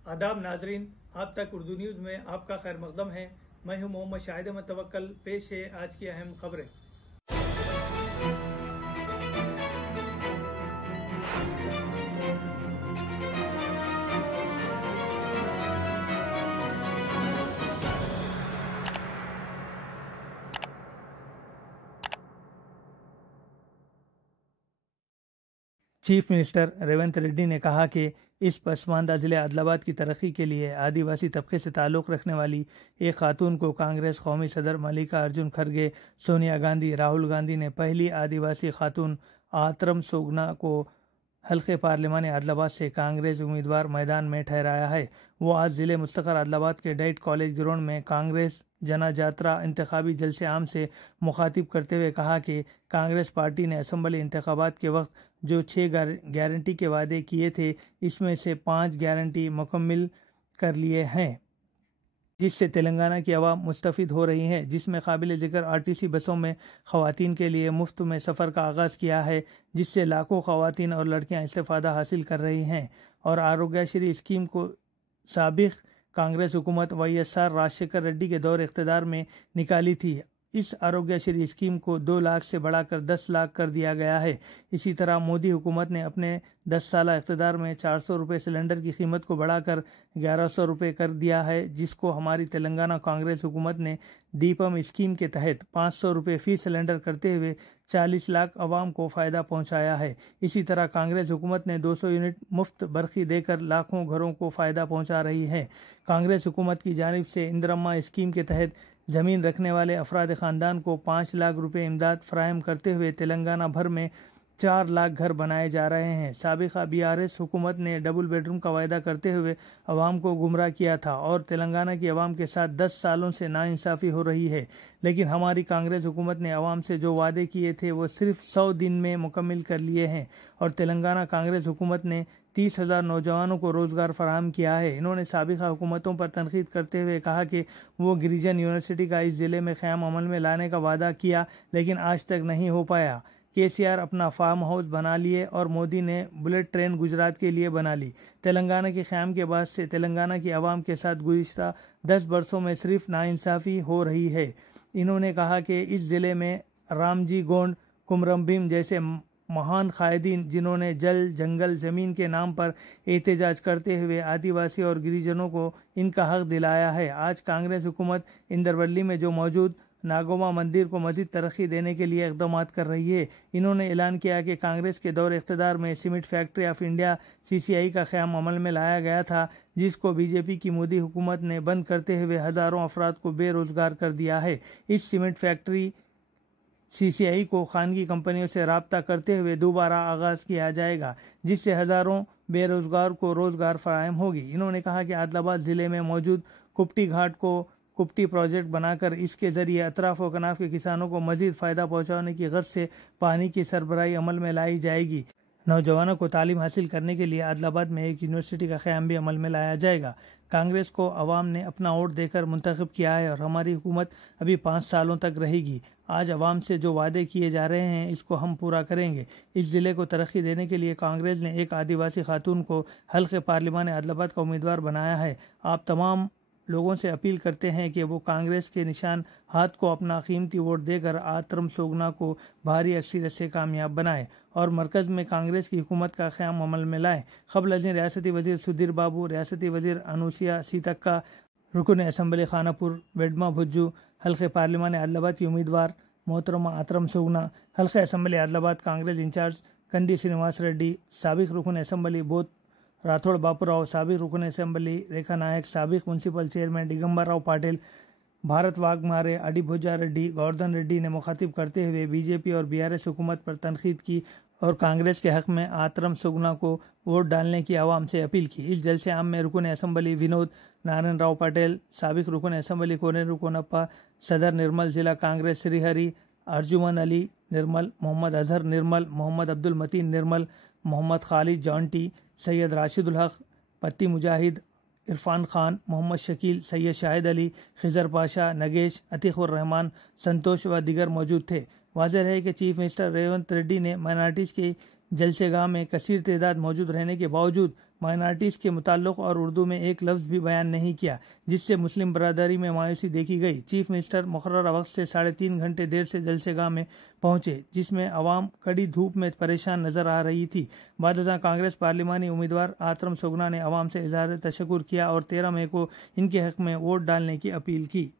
आदाब नाजरीन, आप तक उर्दू न्यूज़ में आपका खैर मकदम है। मैं हूं मोहम्मद शाहिद अहमद तवक्कल। पेश है आज की अहम खबरें। चीफ मिनिस्टर रेवंत रेड्डी ने कहा कि इस पसमानदा ज़िले आदिलाबाद की तरक्की के लिए आदिवासी तबके से ताल्लुक़ रखने वाली एक खातून को कांग्रेस कौमी सदर मल्लिका अर्जुन खड़गे, सोनिया गांधी, राहुल गांधी ने पहली आदिवासी खातून आतरम सोगना को हल्के पार्लिमानी आदिलाबाद से कांग्रेस उम्मीदवार मैदान में ठहराया है। वो आज ज़िले मुस्तक़र आदिलाबाद के डाइट कॉलेज ग्राउंड में कांग्रेस जना जात्रा इंतखाबी जलसे आम से मुखातिब करते हुए कहा कि कांग्रेस पार्टी ने असम्बली इंतखाबात के वक्त जो 6 गारंटी के वादे किए थे, इसमें से 5 गारंटी मुकम्मल कर लिए हैं, जिससे तेलंगाना की आवाम मुस्तफ़िद हो रही है। जिसमें काबिल ज़िक्र आरटीसी बसों में ख़वातीन के लिए मुफ्त में सफ़र का आगाज़ किया है, जिससे लाखों ख़वातीन और लड़कियां इस्तेफ़ादा हासिल कर रही हैं। और आरोग्यश्री स्कीम को साबिक़ कांग्रेस हुकूमत YSR राजशेखर रेड्डी के दौर इक़्तिदार में निकाली थी। इस आरोग्यश्री स्कीम को 2 लाख से बढ़ाकर 10 लाख कर दिया गया है। इसी तरह मोदी हुकूमत ने अपने 10 साल इक़्तिदार में 400 रुपये सिलेंडर की कीमत को बढ़ाकर 1100 रुपये कर दिया है, जिसको हमारी तेलंगाना कांग्रेस हुकूमत ने दीपम स्कीम के तहत 500 रुपये फ़ी सिलेंडर करते हुए 40 लाख आवाम को फ़ायदा पहुंचाया है। इसी तरह कांग्रेस हुकूमत ने 200 यूनिट मुफ्त बरखी देकर लाखों घरों को फ़ायदा पहुंचा रही है। कांग्रेस हुकूमत की जानिब से इंदिरम्मा स्कीम के तहत ज़मीन रखने वाले अफराद ख़ानदान को 5 लाख रुपये इमदाद फराहम करते हुए तेलंगाना भर में 4 लाख घर बनाए जा रहे हैं। साबिक़ा BRS हुकूमत ने डबल बेडरूम का वायदा करते हुए अवाम को गुमराह किया था और तेलंगाना की अवाम के साथ 10 सालों से नाइंसाफ़ी हो रही है। लेकिन हमारी कांग्रेस हुकूमत ने अवाम से जो वादे किए थे वो सिर्फ 100 दिन में मुकम्मल कर लिए हैं। और तेलंगाना कांग्रेस हुकूमत ने 30,000 नौजवानों को रोज़गार फराहम किया है। इन्होंने साबिक़ा हुकूमतों पर तनकीद करते हुए कहा कि वो गिरिजन यूनिवर्सिटी का इस ज़िले में क़याम अमल में लाने का वादा किया, लेकिन आज तक नहीं हो पाया। KCR अपना फार्म हाउस बना लिए और मोदी ने बुलेट ट्रेन गुजरात के लिए बना ली। तेलंगाना के क़याम के बाद से तेलंगाना की आवाम के साथ गुज़िश्ता 10 बरसों में सिर्फ नाइंसाफ़ी हो रही है। इन्होंने कहा कि इस ज़िले में रामजी गोंड, कुमरम भीम जैसे महान कायदीन, जिन्होंने जल, जंगल, ज़मीन के नाम पर एहतजाज करते हुए आदिवासी और गिरिजनों को इनका हक दिलाया है। आज कांग्रेस हुकूमत इंदरवली में जो मौजूद नागोमा मंदिर को मज़ीद तरक्की देने के लिए इक़दाम कर रही है। इन्होंने ऐलान किया कि कांग्रेस के दौर इक़्तिदार में cement factory of India CCI का क़याम अमल में लाया गया था, जिसको BJP की मोदी हुकूमत ने बंद करते हुए हज़ारों अफराद को बेरोज़गार कर दिया है। इस सीमेंट फैक्ट्री CCI को खानगी कंपनियों से राब्ता करते हुए दोबारा आगाज़ किया जाएगा, जिससे हज़ारों बेरोज़गार को रोज़गार फराहम होगी। इन्होंने कहा कि आदिलाबाद ज़िले में मौजूद कुप्टी घाट को कुप्टी प्रोजेक्ट बनाकर इसके ज़रिए अतराफ़ व कनाफ के किसानों को मज़ीद फ़ायदा पहुँचाने की गर्ज से पानी की सरबराही अमल में लाई जाएगी। नौजवानों को तालीम हासिल करने के लिए आदिलाबाद में एक यूनिवर्सिटी का क़याम भी अमल में लाया जाएगा। कांग्रेस को अवाम ने अपना वोट देकर मुंतखब किया है और हमारी हुकूमत अभी 5 सालों तक रहेगी। आज अवाम से जो वादे किए जा रहे हैं, इसको हम पूरा करेंगे। इस ज़िले को तरक्की देने के लिए कांग्रेस ने एक आदिवासी खातून को हल्के पार्लिमान आदिलाबाद का उम्मीदवार बनाया है। आप तमाम लोगों से अपील करते हैं कि वो कांग्रेस के निशान हाथ को अपना कीमती वोट देकर आतरम सोगना को भारी अक्सरियत से कामयाब बनाएं और मरकज़ में कांग्रेस की हुकूमत का क़याम अमल में लाएं। क़ब्ल अज़ीं रियासती वज़ीर सुधीर बाबू, रियासती वज़ीर अनुसिया सीतक्का, रुकन असम्बली खानापुर वेडमा भुज्जू, हल्के पार्लिमान आदिलाबाद की उम्मीदवार मोहतरमा आतरम सोगना, हल्के असम्बली आदिलाबाद कांग्रेस इंचार्ज कंदी श्रीनिवास रेड्डी, साबिक़ रुकन असम्बली बोध राठौड़ बापूराव, साबिक़ रुकन असम्बली रेखा नायक, साबिक़ म्यूनसिपल चेयरमैन दिगंबर राव पाटिल, भारत वाघमारे, अडिभुजा रेड्डी, गोवर्धन रेड्डी ने मुखातिब करते हुए BJP और BRS हुकूमत पर तनकीद की और कांग्रेस के हक़ में आतरम सोगना को वोट डालने की आवाम से अपील की। इस जलसे आम में रुकन असम्बली विनोद नारायण राव पटेल, साबिक़ रुकन असम्बली कोनेरू कोनप्पा, सदर निर्मल, ज़िला कांग्रेस श्रीहरी, अर्जुमन अली निर्मल, मोहम्मद अजहर निर्मल, मोहम्मद अब्दुल मतीन निर्मल, मोहम्मद खालिद जॉन्टी, सैयद राशिदुल हक, पत्ती मुजाहिद, इरफान खान, मोहम्मद शकील, सैयद शाहिद अली, खिजर पाशा, नगेश, अतीक़ुर रहमान, संतोष व दिगर मौजूद थे। वाज़ेह है कि चीफ मिनिस्टर रेवंत रेड्डी ने माइनॉरिटीज़ के जलसेगाह में कसीर तादाद मौजूद रहने के बावजूद माइनॉरिटीज़ के मुताल्लिक और उर्दू में एक लफ्ज़ भी बयान नहीं किया, जिससे मुस्लिम बरादरी में मायूसी देखी गई। चीफ मिनिस्टर मुकर्रर वक्त से 3.5 घंटे देर से जलसेगाह में पहुंचे, जिसमें अवाम कड़ी धूप में परेशान नजर आ रही थी। बादशाह कांग्रेस पार्लिमानी उम्मीदवार आतरम सुगना ने अवाम से इजहार तशक्कुर किया और 13 मई को इनके हक में वोट डालने की अपील की।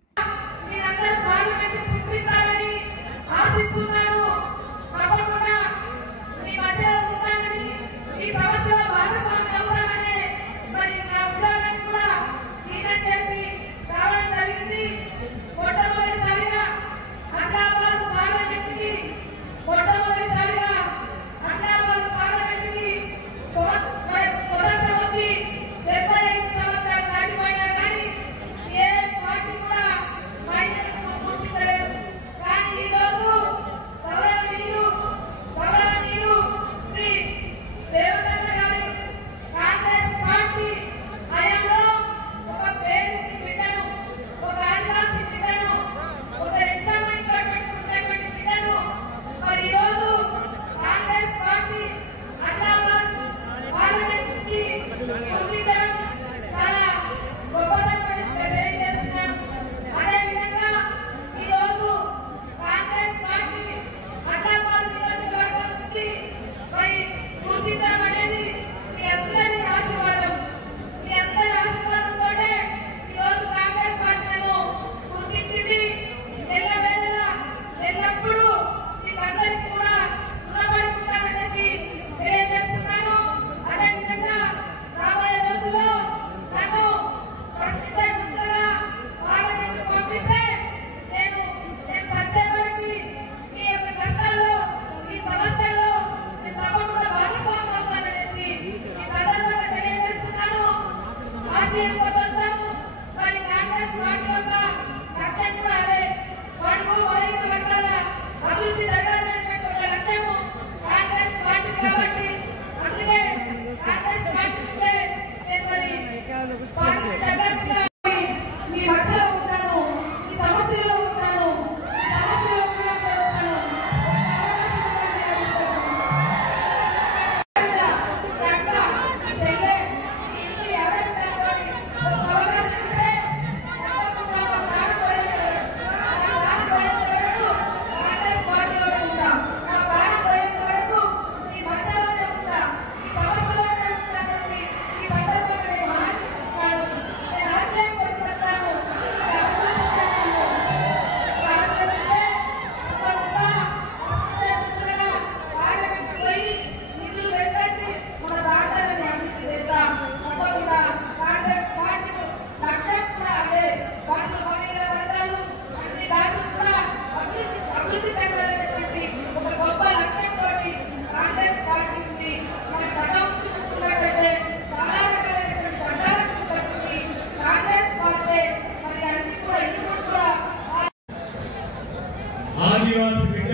ఆదివాసి బిడ్డ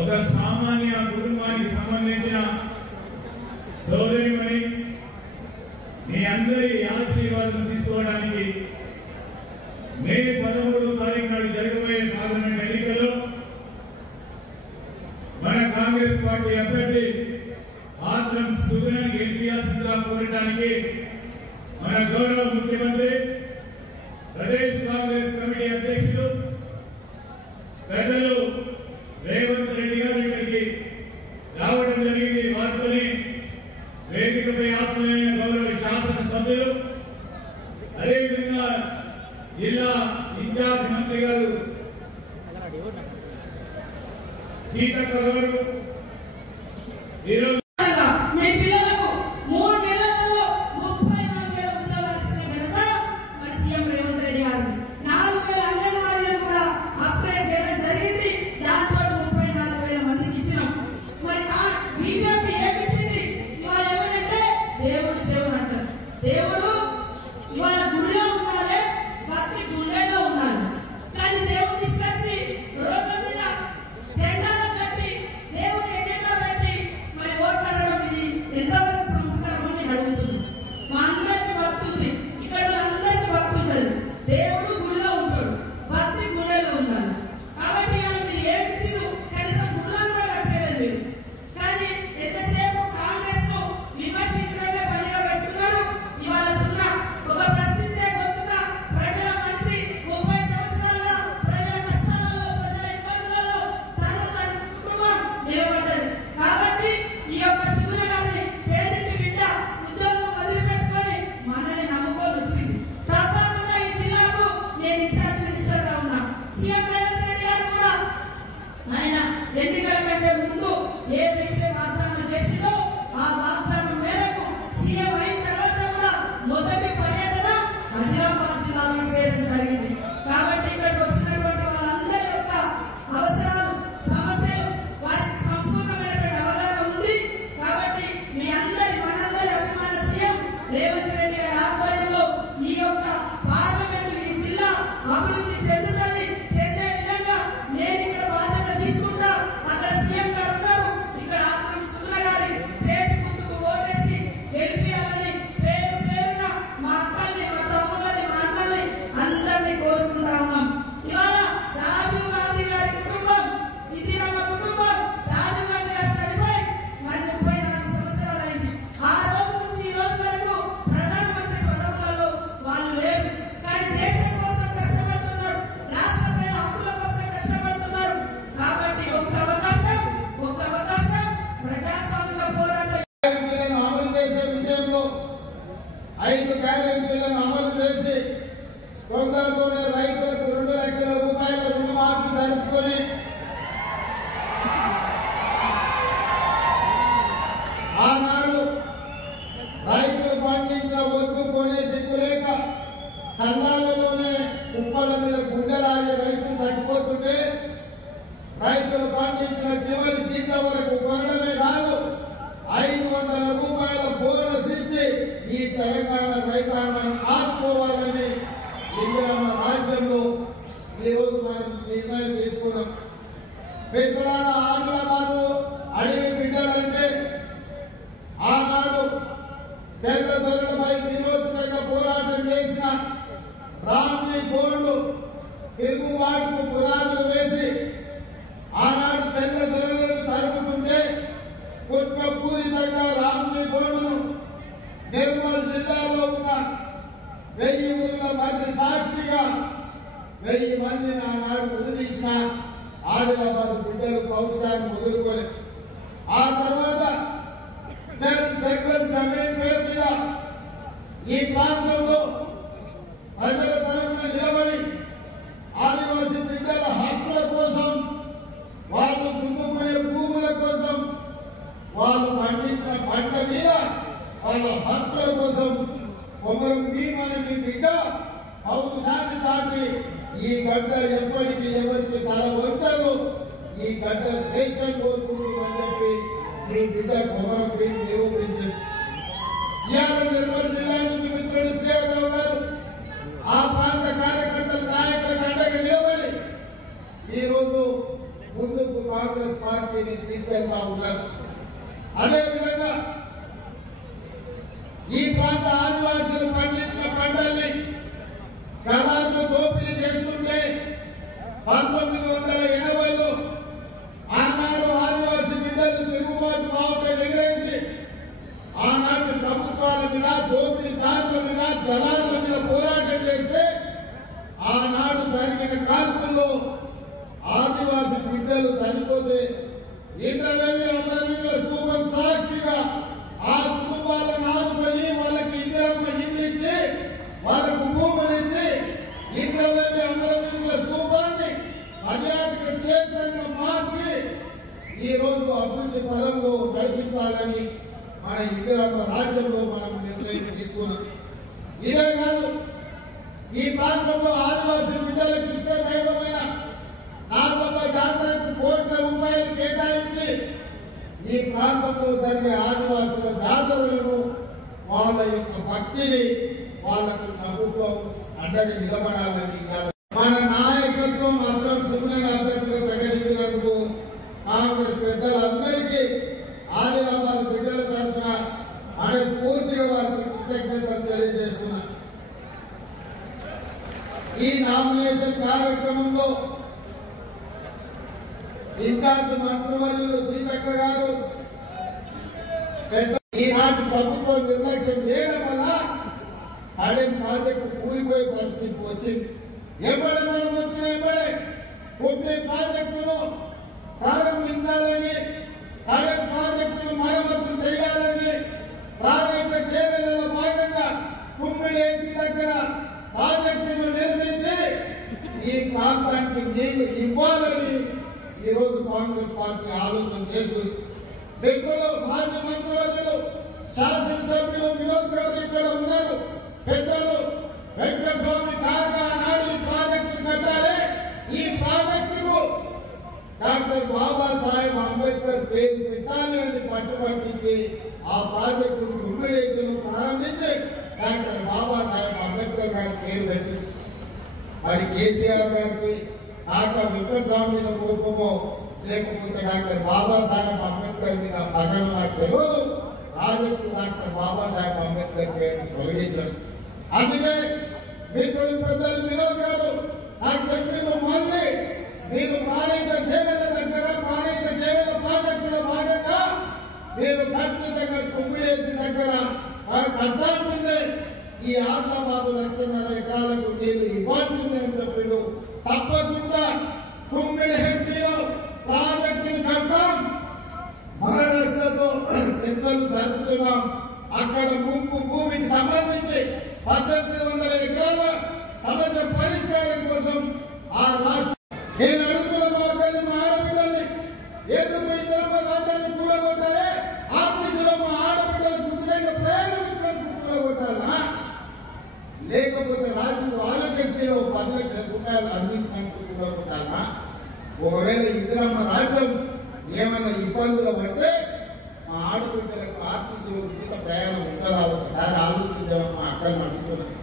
ఒక సామాన్య కుటుంబానికి సంబంధించిన సోదరిమణి మీ అందరి ఆశీర్వాదం తీసుకోవడానికి మే 13వ తారీఖు నాడు జరగబోయే పార్లమెంట్ ఎన్నికల్లో మన కాంగ్రెస్ పార్టీ అభ్యర్థి ఆత్రం సుగనాన్ని గెలిపించాల్సిందిగా కోరడానికి మన గౌరవ ముఖ్యమంత్రి ప్రదేశ్ కాంగ్రెస్ కమిటీ అధ్యక్షుడు పెద్దలు రేవంత్ రెడ్డి గారు ఇక్కడికి రావడం జరిగింది. వారితోనే వేదికపై ఆసనమైన గౌరవ శాసనసభ్యులు, అదేవిధంగా జిల్లా ఇన్ఛార్జ్ మంత్రి గారు సీతక్క గారు ఈరోజు రేవంత్ రెడ్డి గారి ఆధ్వర్యంలో ఈ యొక్క పార్లమెంట్ ఈ జిల్లా అభివృద్ధి చెందుతుంది. చెందే విధంగా నేను ఇక్కడ బాధ్యత తీసుకుంటా. అక్కడ సీఎం గారు ఉన్నారు, ఇక్కడ ఆత్రం సుందర గారి చేతి గుర్తుకు ఓటేసి గెలిపియాలని పేరు పేరున మా అక్కల్ని, మా తమ్ముళ్ళని, మా అన్నల్ని అందరినీ కోరుకుంటా ఉన్నాం. ఇవాళ రాజీవ్ గాంధీ గారి కుటుంబం, ఇందిరమ్మ కుటుంబం, రాజీవ్ గాంధీ గారు చనిపోయి మరి 34 సంవత్సరాలు అయింది. ఆ రోజు నుంచి ఈ రోజు వరకు ప్రధానమంత్రి పదవులలో వాళ్ళు లేరు. కానీ దేశం కోసం కష్టపడుతున్నారు, రాష్ట్ర ప్రజల హక్కుల కోసం కష్టపడుతున్నారు. కాబట్టి ఒక అవకాశం ప్రజాస్వామిక పోరాటం అమలు చేసే విషయంలో 5 గ్యారెంటీలను అమలు చేసి తొందరతోనే రైతులకు 2 లక్షల రూపాయల రుణమాఫీ జరుపుకొని ఆనాడు రైతులు పండించిన వరకు కొనే దిక్కులేక కళ్ళాలలోనే కుప్పల మీద గుండెలాగే రైతులు చచ్చిపోతుంటే రైతులు పండించిన చివరి గింజ వరకు కొనడమే కాదు 500 రూపాయల బోనస్ ఇచ్చి ఈ తెలంగాణ రైతాంగాన్ని ఆదుకోవాలని ఇందిరమ్మ రాజ్యంలో ఈ రోజు మనం నిర్ణయం తీసుకున్నాం. మిత్రులార ఆదిలాబాద్ అడవి బిడ్డలంటే ఆనాడు తెల్ల దొరలపై విరోచనంగా పోరాటం చేసిన రామ్జీ గోండు తిరుగుబాటుకు పునాదులు వేసి ఆనాడు తెల్ల దొరలను తరుముతుంటే కుట్రపూరితంగా రామ్జీ గోండును నిర్మల్ జిల్లాలో ఉన్న 1000 ఊర్ల మంది సాక్షిగా 1000 మందిని ఆనాడు వదిలేసిన ఆదిలాబాద్ బిడ్డలు పౌరుషాన్ని వదులుకోలే. ఆ తర్వాత జగన్ జమీన్ పేరు మీద ఈ ప్రాంతంలో ప్రజల తరఫున నిలబడి ఆదివాసీ బిడ్డల హక్కుల కోసం, వాళ్ళు దున్నుకునే భూముల కోసం, వాళ్ళు పండించిన పంట మీద వాళ్ళ హక్కుల కోసం కొమ్మరం భీమని మీ బిడ్డ పౌరుషాన్ని చాటి ఈ గడ్డ ఎప్పటికీ ఎవరికి తల వచ్చారు, ఈ గడ్డ స్వేచ్ఛ కోరుకుంటుందని చెప్పి మీ బిడ్డ కొమ్మరం భీమ్ నిరూపించింది. ఇవాళ నిర్మల్ జిల్లా నుంచి మిత్రుడు శ్రీరావు గారు ఆ ప్రాంత కార్యకర్తల నాయకులకు అండగా నిలబడి ఈ రోజు ముందుకు కాంగ్రెస్ పార్టీని తీసుకెళ్తా ఉన్నారు. అదేవిధంగా ఈ ప్రాంత ఆదివాసులు పండించిన పంటల్ని కళాకు దోపిడీ చేస్తుంటే 1980లో ఆనాడు ఆదివాసీ బిడ్డలు తిరుగుబాటు రావటం ఎగిరేసి ఆనాటి ప్రభుత్వాల మీద, దోపిడీదారుల మీద, దళారుల మీద పోరాటం చేస్తే ఆనాడు జరిగిన కాల్పుల్లో ఆదివాసీ బిడ్డలు చనిపోతే ఇంద్రవెల్లి అమరవీరుల స్తూపం సాక్షిగా ఆ కుటుంబాలను ఆదుకొని వాళ్ళకి ఇందిరమ్మ ఇల్లు ఇచ్చి, వాళ్ళకు భూములు ఇచ్చి ఇంద్రవెల్లి అమరవీరుల స్తూపాన్ని పర్యాటక క్షేత్రంగా మార్చి ఈ రోజు అభివృద్ధి పదంలో నడిపించాలని మన ఇందిరమ్మ రాజ్యంలో మనం నిర్ణయం తీసుకున్నాం. ఇదే కాదు, ఈ ప్రాంతంలో ఆదివాసీ బిడ్డలకు ఇష్టదైవమైన నాగమ్మ జాతరకు కోట్ల రూపాయలు కేటాయించి ఈ ప్రాంతంలో జరిగే ఆదివాసుల జాతరలను, వాళ్ళ యొక్క భక్తిని వాళ్ళకు ప్రభుత్వం అండగా నిలబడాలని మన నాయకత్వం అర్థం సుమన అభ్యర్థిగా ప్రకటించినందుకు కాంగ్రెస్ పెద్దలందరికీ ఆదిలాబాద్ బిడ్డల తరఫున మనస్ఫూర్తిగా వారికి కృతజ్ఞతలు తెలియజేస్తున్నారు. ఈ నామినేషన్ కార్యక్రమంలో ఇన్ఛార్జ్ మంత్రివర్యులు సీతక్క గారు ఈనాటి ప్రభుత్వం నిర్లక్ష్యం చేయడం వల్ల అదే ప్రాజెక్టు కూలిపోయే పరిస్థితి వచ్చింది. ఎప్పుడే మనం వచ్చిన ఎప్పుడే కొన్ని ప్రాజెక్టును ప్రారంభించాలని, అదే ప్రాజెక్టును మరమ్మతులు చేయాలని ప్రాజెక్టు చేవెళ్లలో భాగంగా కుమ్మిడేటి దగ్గర ప్రాజెక్టును నిర్మించి ఈ ప్రాంతానికి నీళ్లు ఇవ్వాలని ఈ రోజు కాంగ్రెస్ పార్టీ ఆలోచన చేస్తుంది. మిత్రులు, మాజీ మంత్రివర్యులు, శాసనసభ్యులు, వినోద్ గారు ఇక్కడ ఉన్నారు. పెద్దలు వెంకటస్వామి కాగా నాడు ఈ ప్రాజెక్టు కట్టాలి. ఈ ప్రాజెక్టుకు డాక్టర్ బాబాసాహెబ్ అంబేద్కర్ పేరు పెట్టాలి అని పట్టుబట్టించి ఆ ప్రాజెక్టును 9 ఏళ్లలో ప్రారంభించి డాక్టర్ బాబాసాహెబ్ అంబేద్కర్ గారి పేరు పెట్టి మరి కేసీఆర్ గారికి డాక్టర్ వెంకటస్వామి మీద కోపమో లేకపోతే డాక్టర్ బాబాసాహెబ్ అంబేద్కర్ మీద పగలు నాకు తెలియదు. ప్రాజెక్టు డాక్టర్ బాబాసాహెబ్ అంబేద్కర్ పేరును తొలగించండి. అందుకే మిత్రులు పెద్దలు వినోద్ గారు నాకు చెప్పిన మళ్ళీ మీరు ప్రాణిక చేవెల దగ్గర ప్రాణిక చేవెల ప్రాజెక్టులో భాగంగా మీరు ఖచ్చితంగా కుమ్మిడేటి దగ్గర కట్టాల్సిందే. ఈ ఆదిలాబాద్ 1,500,000 ఎకరాలకు నీళ్లు ఇవ్వాల్సిందే అని చెప్పిండు. తప్పకుండా కుమ్మిడిలో ప్రాజెక్టులు కట్టాం. మహారాష్ట్రతో చర్చలు జరుపుతున్నాం. అక్కడ ముంపు భూమికి సంబంధించి 1,800 ఎకరాల సమస్య పరిష్కారం కోసం ఆ రాష్ట్రం నేను అడుగుతున్న మా ఆడపిల్లల్ని ఎందుకు ఈ గ్రామ రాజ్యాన్ని కూడగొట్టారే? ఆర్టీసీలో మా ఆడపిల్లలకు ఉచితంగా ప్రయాణించినట్టు కూడగొట్టాలా? లేకపోతే రాజీవ్ ఆరోగ్యశ్రీలో 10 లక్షల రూపాయలు అందించినట్టు కూడగొట్టాలా? ఒకవేళ ఇందిరమ్మ రాజ్యం ఏమైనా ఇబ్బందులు పడితే మా ఆడపిల్లలకు ఆర్టీసీలో ఉచిత ప్రయాణం ఉంటుందా? ఒకసారి ఆలోచించామని మా అక్కని అడుగుతున్నాను.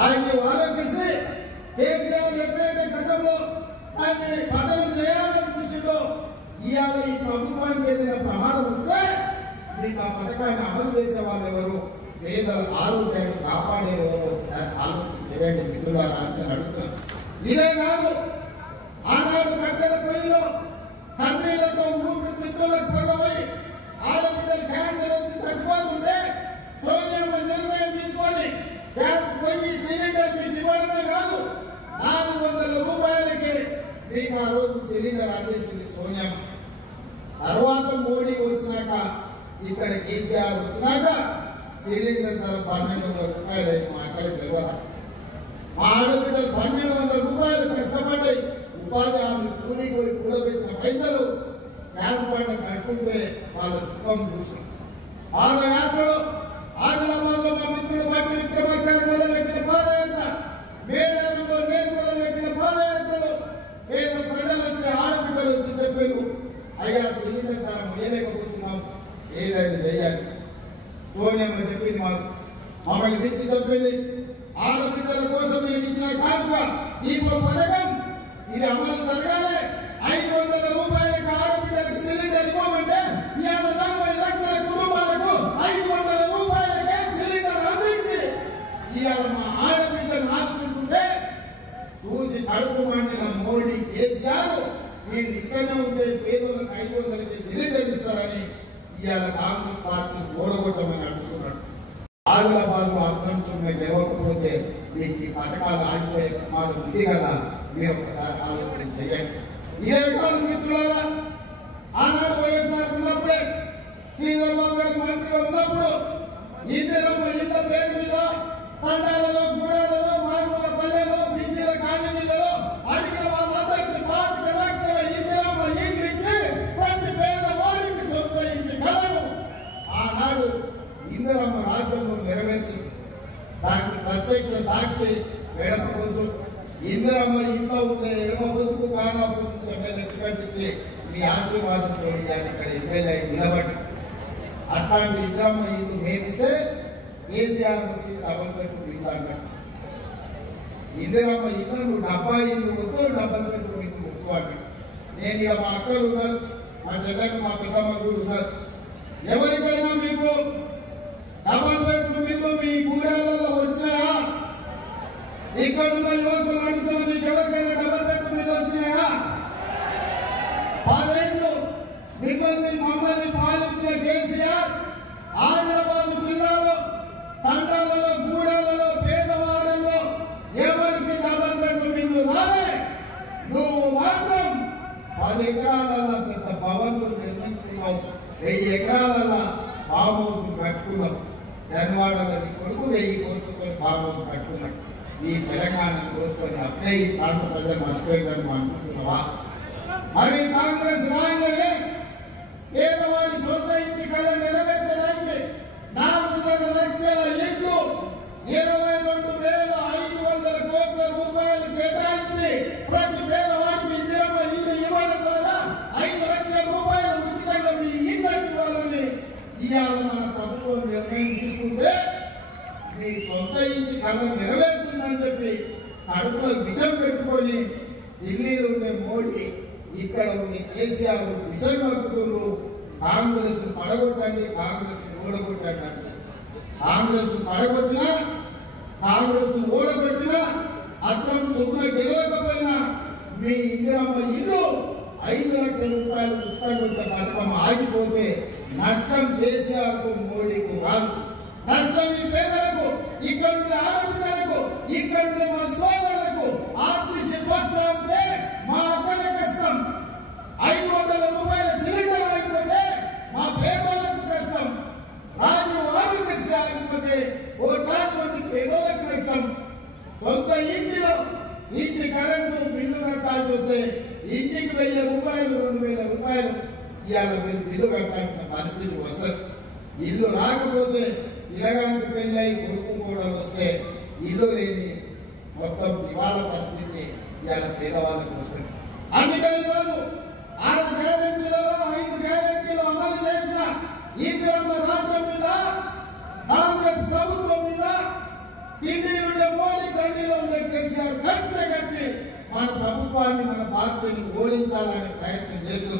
రాజీవ్ ఆరోగ్యశ్రీ కేసీఆర్ ఎప్పుడైతే గతంలో ఆయన పదవి చేయాలని చూసిందో ఇవాళ ఈ ప్రభుత్వానికి ఏదైనా ప్రమాదం వస్తే మీకు ఆ పథకాన్ని అమలు చేసే వాళ్ళు ఎవరు, పేదల ఆరోగ్యాన్ని కాపాడేది ఎవరు ఒకసారి ఆలోచన చేయండి మిత్రులారా అని నేను అడుగుతున్నాను. ఇదే కాదు, ఆనాడు కట్టెల పొయ్యిలో తండ్రిలతో మిత్రులకు పొలవై ఆడపిల్లలు క్యాన్సర్ వచ్చి చచ్చిపోతుంటే సోనియమ్మ నిర్ణయం తీసుకొని గ్యాస్ పొయ్యి సిలిండర్ మీకు ఇవ్వడమే కాదు 400 రూపాయలకి మీకు ఆ రోజు సిలిండర్ అందించింది సోనియమ్మ. తర్వాత మోడీ వచ్చినాక ఇక్కడ కేసీఆర్ వచ్చినాక సిలిండర్ ధర 1,200 రూపాయలు అయితే మా అక్కడికి తెలియదా? మా ఆడపిల్లలు 1,200 రూపాయలు కష్టపడి ఉపాధి హామీ కూలీ పోయి కూడబెట్టిన పైసలు గ్యాస్ బండ కట్టుకుంటే వాళ్ళ దుఃఖం చూసాం. పాదయాత్రలో ఆదిలాబాద్లో మా మిత్రులు బట్టి విక్రమార్క మొదలుపెట్టిన పాదయాత్ర, మేడారంలో నేను మొదలుపెట్టిన పాదయాత్రలో పేద ప్రజలు వచ్చి ఆడపిల్లలు వచ్చి చెప్పారు, అయ్యా సిలిండర్ ధర వేయలేకపోతున్నాం, ఏదైనా చేయాలి. సోనియమ్మ చెప్పింది మాకు, మమ్మల్ని తెచ్చి చెప్పింది ఆడపిల్లల కోసం నేను ఇచ్చిన కానుక దీపం పథకం ఇది అమలు జరగాలి. 500 రూపాయలకు ఆడపిల్లలకు సిలిండర్ ఇవ్వమంటే ఇవాళ 40 లక్షల కుటుంబాలకు 500 రూపాయలకే సిలిండర్ అందించి ఇవాళ మా ఆడపిల్లలు ఆదుకుంటుంటే చూసి కడుపు మండిన మోడీ కేసీఆర్ మీరు ఇక్కడనే ఉంటే పేదలకు 500కి సిలిండర్ ఇస్తారని ఇవాళ కాంగ్రెస్ పార్టీ ఓడగొట్టమని అడుగుతున్నాడు. ఆదిలాబాద్ లో అర్థంశంగా గెలవకపోతే మీకు ఈ పథకాలు ఆగిపోయే ప్రమాదం ఉంది కదా, మీరు ఒకసారి ఆలోచన చేయండి. ఇదే కాదు మిత్రులారా, ఆనాడు వైఎస్ఆర్ ఉన్నప్పుడే శ్రీరామబాబు గారు మంత్రిగా ఉన్నప్పుడు ఇందిరమ్మ ఇళ్ల పేరు మీద తండాలలో గూడాలలో మారుమూల పల్లెలో బీసీల కాలనీలలో అడిగిన వాళ్ళందరికీ 5 లక్షల ఇందిరమ్మ ఇండ్లు ఇచ్చి ప్రతి పేదవాడికి సొంత ఇంటి కలరు ఆనాడు ఇందిరమ్మ రాజ్యంలో నెరవేర్చి దానికి ప్రత్యక్ష సాక్షి ఎడమ బొద్దు ఇందిరమ్మ ఇంట్లో ఉండే ఎడమ బొద్దుకు కానాపూర్ నుంచి ఎమ్మెల్యే టికెట్ ఇచ్చి మీ ఆశీర్వాదంతో ఇక్కడ ఎమ్మెల్యే నిలబడి అట్లాంటి ఇందిరమ్మ ఇల్లు మేపిస్తే కేసీఆర్ నుంచి డబల్ బెడ్రూమ్ ఇల్లు అన్నాడు. ఇందిరమ్మ ఇల్లు నువ్వు డబ్బా ఇల్లు వద్దు, డబల్ బెడ్రూమ్ ఇల్లు వద్దు అన్నాడు. నేను ఇక మా అక్కలు ఉన్నారు, మా చెల్లెలు మా పెద్దమ్మ కూడా ఉన్నారు. ఎవరికైనా మీకు డబల్ బెడ్రూమ్ ఇల్లు మీ గూడాలలో వచ్చినాయా? ఇక్కడ ఉన్న యువకులు అడుగుతున్న మీకు ఎవరికైనా డబల్ బెడ్రూమ్ ఇల్లు వచ్చినాయా? 10 ఏళ్ళు మమ్మల్ని పాలించిన కేసీఆర్ ఆదిలాబాద్ జిల్లాలో తండాలలో గూడాలలో పేదవాడల్లో ఎవరికి డబల్ బెడ్రూమ్ ఇల్లు రాలే. నువ్వు మాత్రం 10 ఎకరాల పెద్ద భవన్లు నిర్మించుకున్నావు, 1000 ఎకరాల ఫామ్ హౌస్ కట్టుకున్నావు. జన్వాడలో నీ కొడుకు 1000 కోట్లతో ఫామ్ హౌస్ కట్టుకున్నాడు. ఈ తెలంగాణ కోసుకొని అప్పుడే ఈ ప్రాంత ప్రజలు మర్చిపోయాను అనుకుంటున్నావా? మరి కాంగ్రెస్ రాగానే పేదవాడి సొంత ఇంటి కళ నెరవేర్చడానికి 400 లక్షల ఇళ్ళు 22,500 కోట్ల రూపాయలు కేటాయించి ప్రతి పేదవాడికి ఇందిరమ్మ ఇల్లు ఇవ్వడం ద్వారా 5 లక్షల రూపాయలు ఉచితంగా మీ ఇళ్ళకి ఇవ్వాలని ఇవాళ మన ప్రభుత్వం నిర్ణయం తీసుకుంటే మీ సొంత ఇంటి కళ నెరవేరుతుందని చెప్పి కడుపులో విషం పెట్టుకొని ఢిల్లీలో ఉండే మోడీ ఇక్కడ ఉండే కేసీఆర్ విషం కట్టుకున్నారు. కాంగ్రెస్ పడగొట్టండి, కాంగ్రెస్ ఓడగొట్టండి అంటే కాంగ్రెస్ పడగొట్టినా కాంగ్రెస్ ఓడగొట్టినా అక్రమ సొమ్మున గెలవకపోయినా మీ ఇందిరమ్మ ఇల్లు 5 లక్షల రూపాయలు ఉచితంగా వచ్చే పథకం ఆగిపోతే నష్టం కేసీఆర్కు మోడీకు కాదు, నష్టం ఈ పేదలకు, ఇక్కడ ఉండే ఆరోగ్యాలకు, ఇక్కడ ఉండే మా సోదరులకు. ఆర్టీసీ బస్సు ఉంటే మా అక్కల కష్టం, 500 రూపాయల సిలిండర్ ఆగిపోతే మా పేదలకు కష్టం, రాజీవ్ ఆరోగ్యశ్రీ ఆగిపోతే 1,00,000 మంది పేదలకు కష్టం. సొంత ఇంటిలో ఇంటి కరెంటు బిల్లు కట్టాల్సి వస్తే ఇంటికి 1,000 రూపాయలు 2,000 రూపాయలు ఇవాళ మీరు బిల్లు కట్టాల్సిన పరిస్థితి వస్తుంది. ఇల్లు రాకపోతే ఇలాంటి పెళ్ళై కొనుక్కోవడం వస్తే ఇల్లు లేని మొత్తం దివాల పరిస్థితి ఇవాళ పేదవాళ్ళకి వస్తుంది. అందుకని ఈరోజు 6 గ్యారెంటీలలో 5 గ్యారెంటీలు అమలు చేసిన ఈ రాజ్యం మీద, కాంగ్రెస్ ప్రభుత్వం మీద ఢిల్లీలో మోడీ, ఢిల్లీలో ఉండే కేసీఆర్ కక్ష కట్టి మన ప్రభుత్వాన్ని, మన పార్టీని ఓడించాలనే ప్రయత్నం చేస్తూ